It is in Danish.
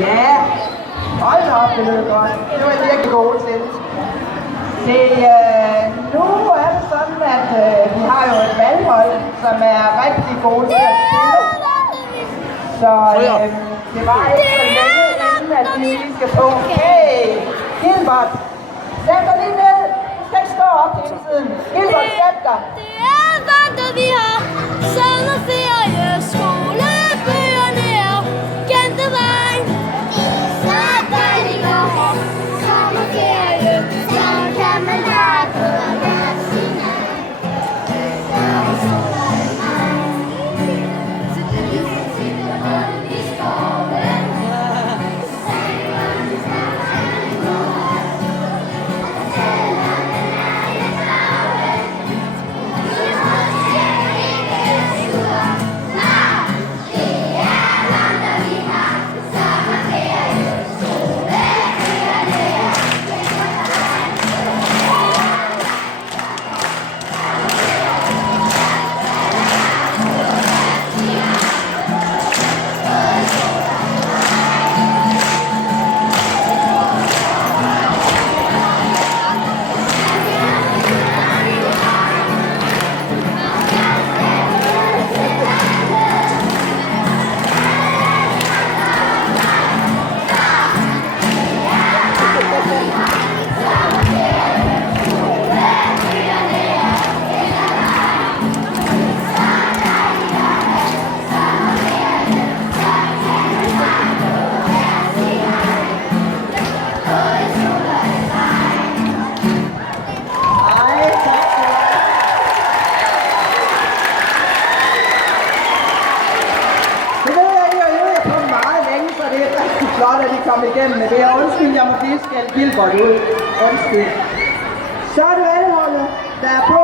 Ja, hold da op, det lød godt. Det var jeg virkelig gode til. Se, nu er det sådan, at vi har jo et valghold, som er rigtig gode til at spille. Så det var ikke så længe inden, at vi lige skal på. Hey, Gilbert, sæt dig lige ned. Du skal ikke stå op hele tiden. Gilbert, sæt dig. Det er vandret, vi har sommerferie, skole, bøgerne og kendte vejen. Så dejligt at have sommerferie, så kan man bare gå og være sin egen. Så soler det mig, så kan vi se rundt i skoven. Sangeren snakker i morgen, og tællerne er i graven. Vi holder ikke sur, nej, det er vandret, vi har sommerferie, skole, bøgerne og kendte vejen. Ej, tak skal du have. Det ved jeg ikke, og jeg er på meget længe, så det er rigtig flot, at I kom igennem med det. Og undskyld, jeg må lige skælde Gilbert ud. Undskyld. Så er det valgholdet, der er på.